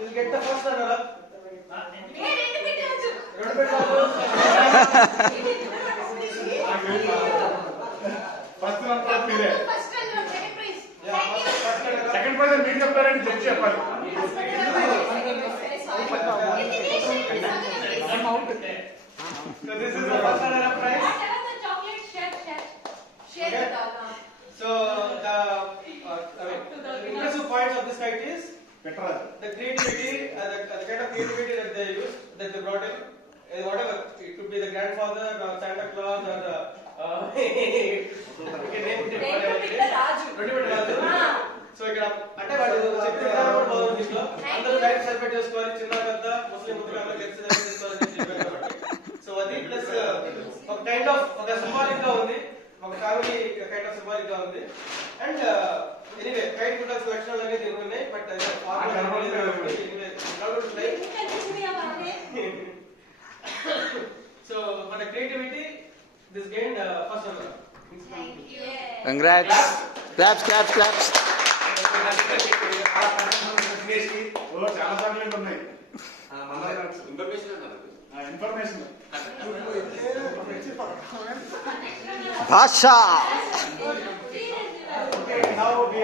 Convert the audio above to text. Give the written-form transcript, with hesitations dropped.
will get the first runner up. First number మీరే. Second prize మీరు చెప్తారండి, జడ్జి చెప్పాలి. So this is the first runner up prize. So the impressive points of this kite is the creativity, the kind of creativity that they use, that they brought in. Whatever, it could be the grandfather or Santa Claus or the so ఇక్కడ అంటే వాళ్ళు చెప్పిన విధానం కూడా బాగుంది. దీంట్లో అందరూ life celebrate చేసుకోవాలి, చిన్న పెద్ద ముస్లిం ముస్లిం గెలిచి సెలబ్రేట్ చేసుకోవాలని చెప్పారు కాబట్టి సో అది ప్లస్ ఒక కైండ్ ఆఫ్ ఒక సింబాలిక్ గా ఉంది, ఒక ఫ్యామిలీ కైండ్ ఆఫ్ సింబాలిక్ గా ఉంది. అండ్ ఎనీవే కైట్ ప్రొడక్ట్స్ లక్షణాలు అనేది ఉన్నాయి, బట్ సో మన creativity this gain first number. Congrats. Claps, claps, claps. చాలా చాక్లెట్లు ఉన్నాయి. Information Bhasha.